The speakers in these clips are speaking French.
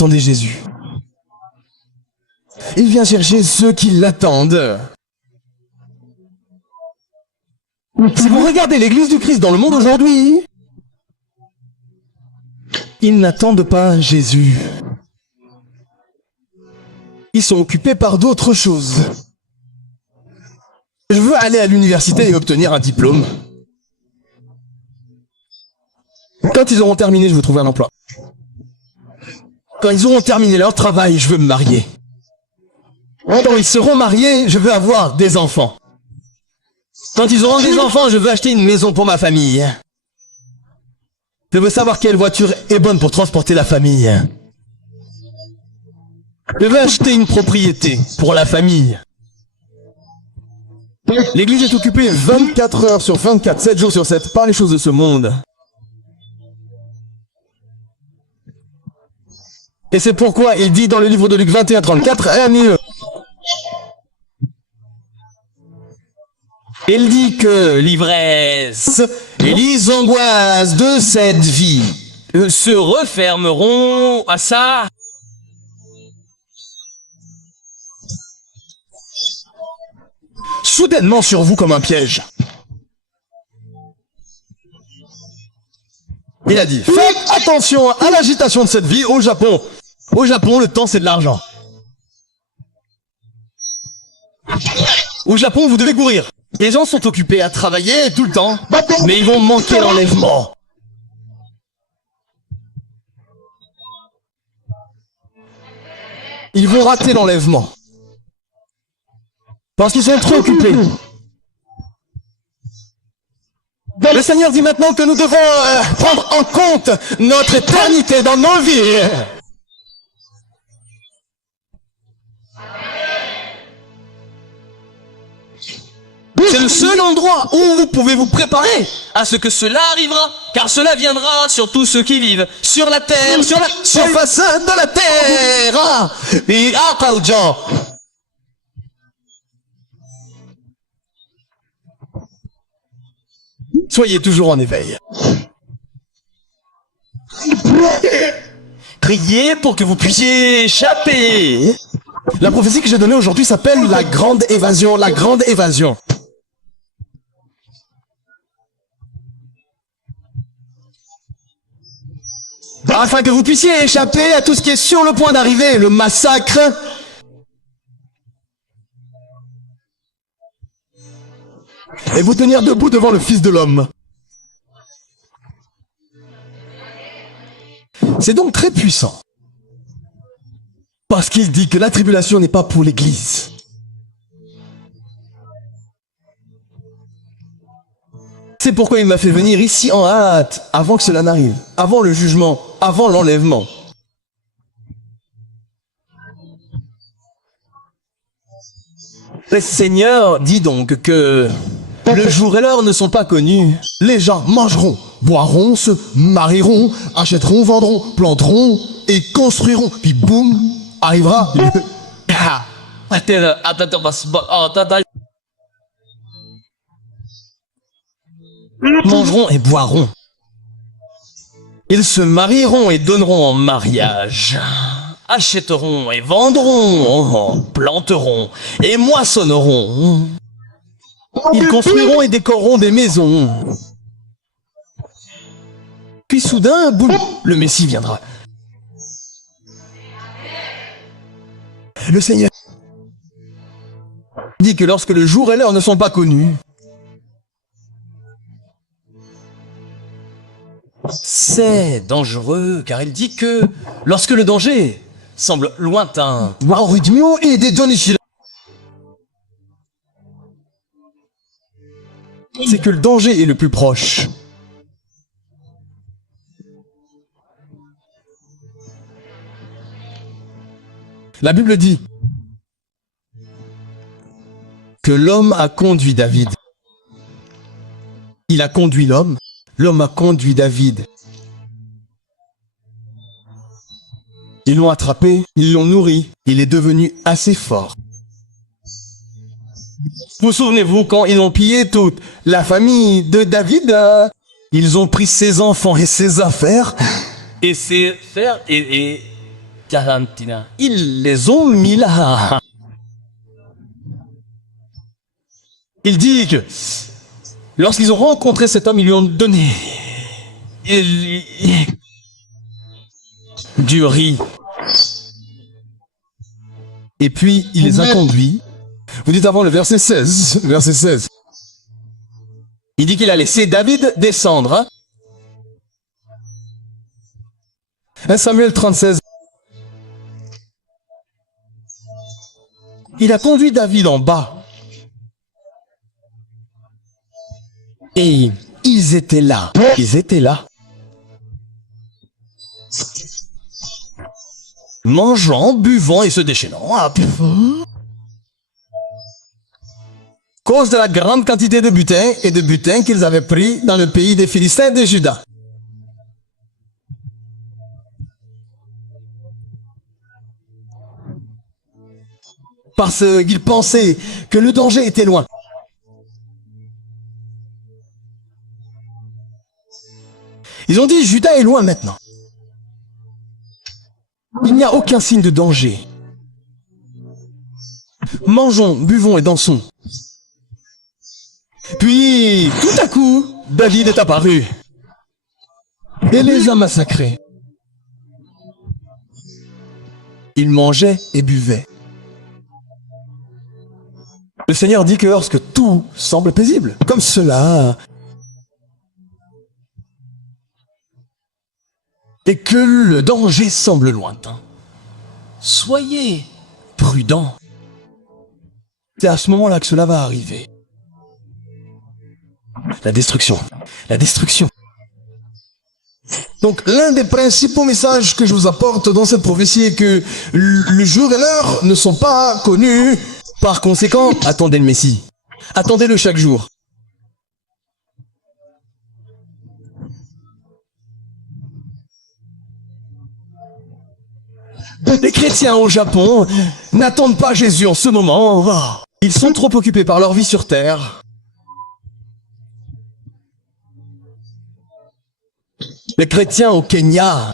Attendez Jésus. Il vient chercher ceux qui l'attendent. Si vous regardez l'église du Christ dans le monde aujourd'hui, ils n'attendent pas Jésus. Ils sont occupés par d'autres choses. Je veux aller à l'université et obtenir un diplôme. Quand ils auront terminé, je veux trouver un emploi. Quand ils auront terminé leur travail, je veux me marier. Quand ils seront mariés, je veux avoir des enfants. Quand ils auront des enfants, je veux acheter une maison pour ma famille. Je veux savoir quelle voiture est bonne pour transporter la famille. Je veux acheter une propriété pour la famille. L'église est occupée 24 heures sur 24, 7 jours sur 7 par les choses de ce monde. Et c'est pourquoi il dit dans le livre de Luc 21-34, il dit que l'ivresse et les angoisses de cette vie se refermeront à ça. Soudainement sur vous comme un piège. Il a dit, faites attention à l'agitation de cette vie au Japon. Au Japon, le temps, c'est de l'argent. Au Japon, vous devez courir. Les gens sont occupés à travailler tout le temps, mais ils vont manquer l'enlèvement. Ils vont rater l'enlèvement. Parce qu'ils sont trop occupés. Le Seigneur dit maintenant que nous devons prendre en compte notre éternité dans nos vies. C'est le seul endroit où vous pouvez vous préparer à ce que cela arrivera, car cela viendra sur tous ceux qui vivent sur la terre, sur la surface de la terre. Et Jean. Soyez toujours en éveil. Priez pour que vous puissiez échapper. La prophétie que j'ai donnée aujourd'hui s'appelle la grande évasion, la grande évasion. Afin que vous puissiez échapper à tout ce qui est sur le point d'arriver, le massacre. Et vous tenir debout devant le Fils de l'homme. C'est donc très puissant. Parce qu'il dit que la tribulation n'est pas pour l'Église. C'est pourquoi il m'a fait venir ici en hâte, avant que cela n'arrive, avant le jugement, avant l'enlèvement. Le Seigneur dit donc que le jour et l'heure ne sont pas connus. Les gens mangeront, boiront, se marieront, achèteront, vendront, planteront et construiront. Puis boum, arrivera mangeront et boiront. Ils se marieront et donneront en mariage. Achèteront et vendront, planteront et moissonneront. Ils construiront et décoreront des maisons. Puis soudain, boum, le Messie viendra. Le Seigneur dit que lorsque le jour et l'heure ne sont pas connus, c'est dangereux, car il dit que lorsque le danger semble lointain, c'est que le danger est le plus proche. La Bible dit que l'homme a conduit David. Il a conduit l'homme, l'homme a conduit David. Ils l'ont attrapé, ils l'ont nourri, il est devenu assez fort. Vous souvenez-vous quand ils ont pillé toute la famille de David, ils ont pris ses enfants et ses affaires. Et Karantina. Ils les ont mis là. Il dit que lorsqu'ils ont rencontré cet homme, ils lui ont donné du riz. Et puis, il les a conduits. Vous dites avant le verset 16. Verset 16. Il dit qu'il a laissé David descendre. Hein. 1 Samuel 36. Il a conduit David en bas. Et ils étaient là. Ils étaient là. Mangeant, buvant et se déchaînant. Cause de la grande quantité de butin qu'ils avaient pris dans le pays des Philistins de Juda. Parce qu'ils pensaient que le danger était loin. Ils ont dit, Juda est loin maintenant. Il n'y a aucun signe de danger. Mangeons, buvons et dansons. Puis, tout à coup, David est apparu et les a massacrés. Ils mangeaient et buvaient. Le Seigneur dit que lorsque tout semble paisible, comme cela, et que le danger semble lointain, soyez prudents. C'est à ce moment-là que cela va arriver. La destruction. La destruction. Donc, l'un des principaux messages que je vous apporte dans cette prophétie est que le jour et l'heure ne sont pas connus. Par conséquent, attendez le Messie. Attendez-le chaque jour. Les chrétiens au Japon n'attendent pas Jésus en ce moment. Ils sont trop occupés par leur vie sur terre. Les chrétiens au Kenya,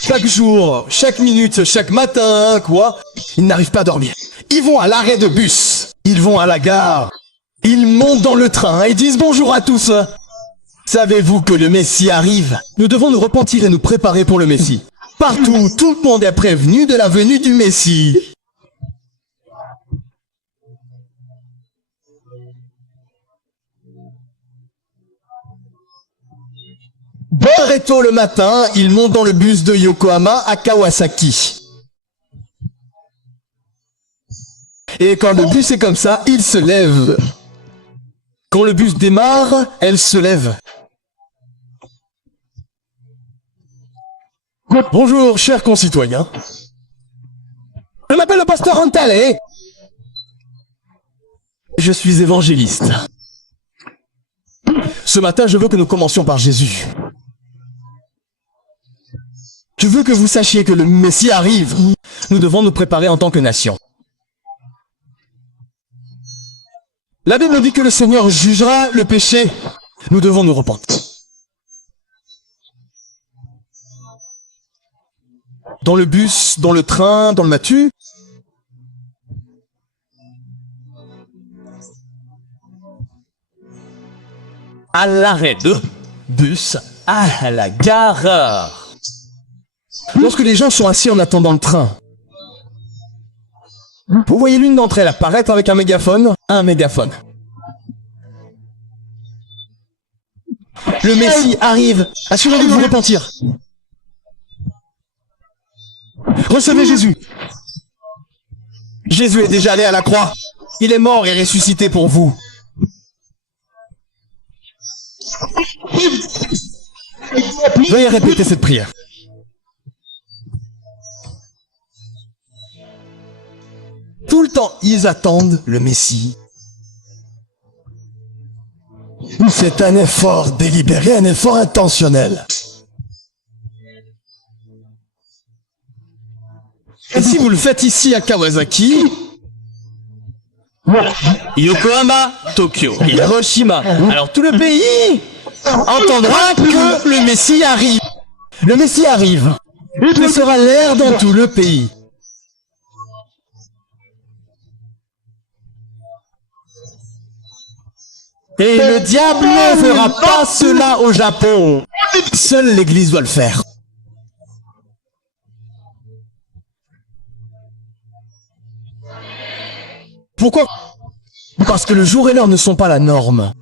chaque jour, chaque minute, chaque matin, quoi, ils n'arrivent pas à dormir. Ils vont à l'arrêt de bus, ils vont à la gare, ils montent dans le train et disent bonjour à tous. Savez-vous que le Messie arrive? Nous devons nous repentir et nous préparer pour le Messie. Partout, tout le monde est prévenu de la venue du Messie. Très tôt le matin, ils montent dans le bus de Yokohama à Kawasaki. Et quand le bus est comme ça, il se lève. Quand le bus démarre, elle se lève. Bonjour, chers concitoyens. Je m'appelle le pasteur Antale. Je suis évangéliste. Ce matin, je veux que nous commencions par Jésus. Je veux que vous sachiez que le Messie arrive. Nous devons nous préparer en tant que nation. La Bible dit que le Seigneur jugera le péché. Nous devons nous repentir. Dans le bus, dans le train, dans le matu. À l'arrêt de bus, à la gare. Lorsque les gens sont assis en attendant le train, vous voyez l'une d'entre elles apparaître avec un mégaphone. Un mégaphone. Le Messie arrive. Assurez-vous de vous repentir. Recevez Jésus. Jésus est déjà allé à la croix. Il est mort et ressuscité pour vous. Veuillez répéter cette prière. Tout le temps, ils attendent le Messie. C'est un effort délibéré, un effort intentionnel. Et si vous le faites ici à Kawasaki, Yokohama, Tokyo, Hiroshima, alors tout le pays entendra que le Messie arrive. Le Messie arrive. Ce sera l'air dans tout le pays. Et le diable ne fera pas cela au Japon. Seule l'Église doit le faire. Pourquoi? Parce que le jour et l'heure ne sont pas la norme.